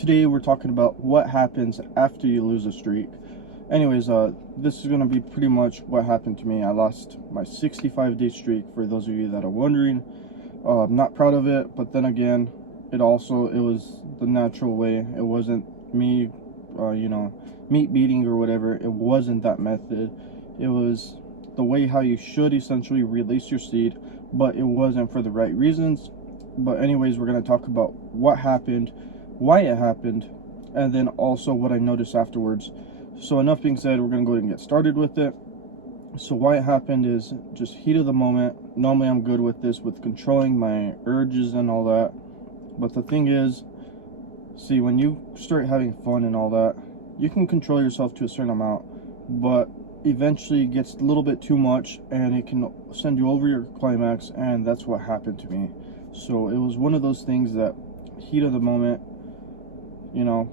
Today we're talking about what happens after you lose a streak. Anyways, this is going to be pretty much what happened to me. I lost my 65-day streak, for those of you that are wondering. I'm not proud of it, but then again, it was the natural way. It wasn't me, meat beating or whatever. It wasn't that method. It was the way how you should essentially release your seed, but it wasn't for the right reasons. But anyways, we're going to talk about what happened, why it happened, and then also what I noticed afterwards. So enough being said, we're going to go ahead and get started with it. So why it happened is just heat of the moment. Normally I'm good with this, with controlling my urges and all that. But the thing is, see, when you start having fun and all that, you can control yourself to a certain amount, but eventually it gets a little bit too much and it can send you over your climax, and that's what happened to me. So it was one of those things that heat of the moment,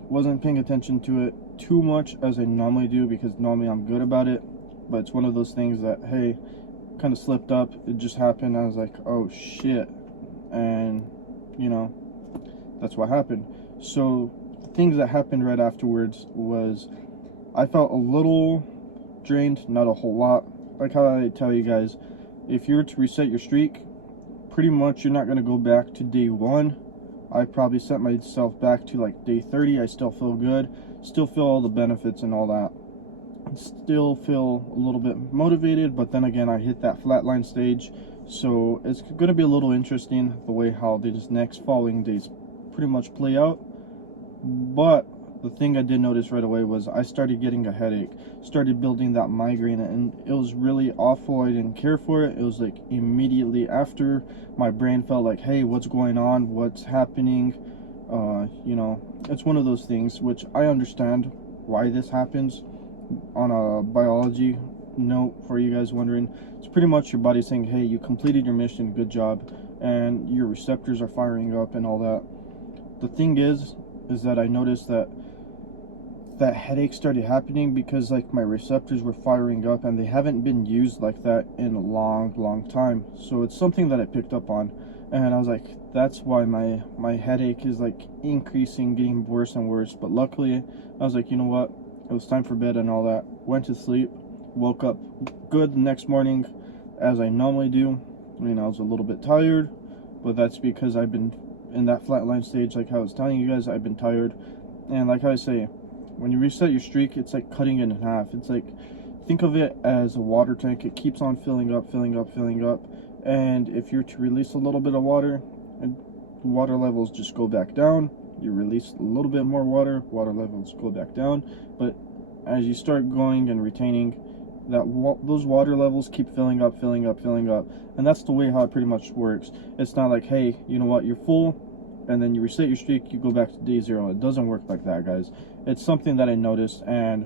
wasn't paying attention to it too much as I normally do, because normally I'm good about it. But it's one of those things that, hey, kind of slipped up. It just happened. I was like, oh shit. And, that's what happened. So the things that happened right afterwards was I felt a little drained, not a whole lot. Like how I tell you guys, if you were to reset your streak, pretty much you're not going to go back to day 1. I probably sent myself back to like day 30. I still feel good, still feel all the benefits and all that, still feel a little bit motivated, but then again I hit that flatline stage. So it's going to be a little interesting the way how these next following days pretty much play out. But the thing I did notice right away was I started getting a headache, started building that migraine, and it was really awful. I didn't care for it. It was like immediately after, my brain felt like, hey, what's going on, what's happening? It's one of those things which I understand why this happens. On a biology note, for you guys wondering, it's pretty much your body saying, hey, you completed your mission, good job, and your receptors are firing up and all that. The thing is that I noticed that headache started happening because like my receptors were firing up, and they haven't been used like that in a long time. So it's something that I picked up on, and I was like, that's why my headache is like increasing, getting worse and worse. But luckily I was like, you know what, it was time for bed and all that. Went to sleep, woke up good the next morning as I normally do. I was a little bit tired, but that's because I've been in that flatline stage. Like I was telling you guys, I've been tired. And like I say, when you reset your streak, it's like cutting it in half. It's like, think of it as a water tank. It keeps on filling up. And if you're to release a little bit of water, and water levels just go back down. You release a little bit more water levels go back down. But as you start going and retaining, those water levels keep filling up. And that's the way how it pretty much works. It's not like, hey, you know what, you're full, and then you reset your streak, you go back to day 0. It doesn't work like that, guys. It's something that I noticed, and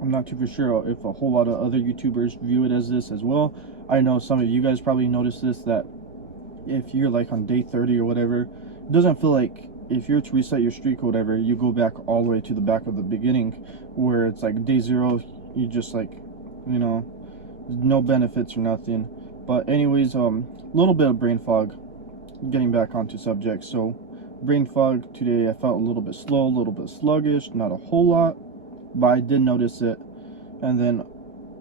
I'm not too for sure if a whole lot of other YouTubers view it as this as well. I know some of you guys probably noticed this, that if you're like on day 30 or whatever, it doesn't feel like if you're to reset your streak or whatever, you go back all the way to the back of the beginning, where it's like day 0, you just like, no benefits or nothing. But anyways, little bit of brain fog, getting back onto subject. So brain fog today, I felt a little bit slow, a little bit sluggish, not a whole lot, but I did notice it. And then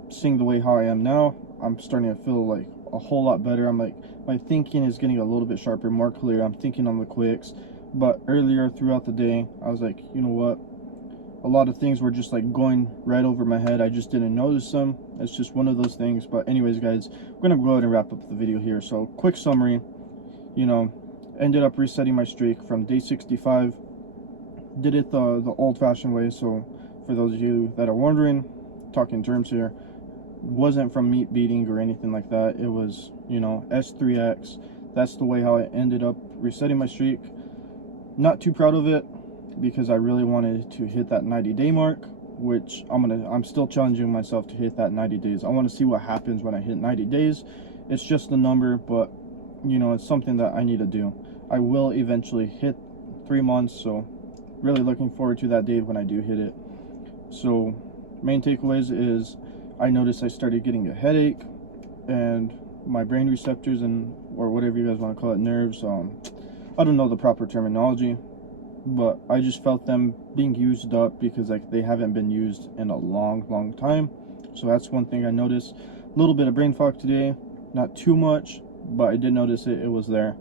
seeing the way how I am now, I'm starting to feel like a whole lot better. I'm like, my thinking is getting a little bit sharper, more clear. I'm thinking on the quicks. But earlier throughout the day, I was like, you know what, a lot of things were just like going right over my head. I just didn't notice them. It's just one of those things. But anyways, guys, we're gonna go ahead and wrap up the video here. So quick summary, ended up resetting my streak from day 65. Did it the old-fashioned way. So for those of you that are wondering, talking terms here, wasn't from meat beating or anything like that. It was, S3X. That's the way how I ended up resetting my streak. Not too proud of it, because I really wanted to hit that 90-day mark, which I'm still challenging myself to hit that 90 days. I want to see what happens when I hit 90 days. It's just a number, but it's something that I need to do. I will eventually hit 3 months, so really looking forward to that day when I do hit it. So main takeaways is I noticed I started getting a headache, and my brain receptors, and or whatever you guys want to call it, nerves, I don't know the proper terminology, but I just felt them being used up because like they haven't been used in a long time. So that's one thing I noticed. A little bit of brain fog today, not too much, but I did notice it was there.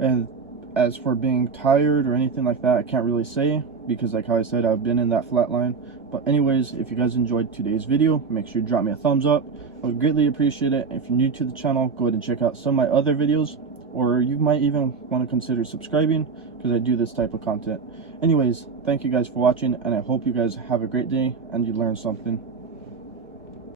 And as for being tired or anything like that, I can't really say, because like how I said, I've been in that flat line. But anyways, if you guys enjoyed today's video, make sure you drop me a thumbs up. I would greatly appreciate it. If you're new to the channel, go ahead and check out some of my other videos, or you might even want to consider subscribing, because I do this type of content. Anyways, thank you guys for watching, and I hope you guys have a great day and you learned something.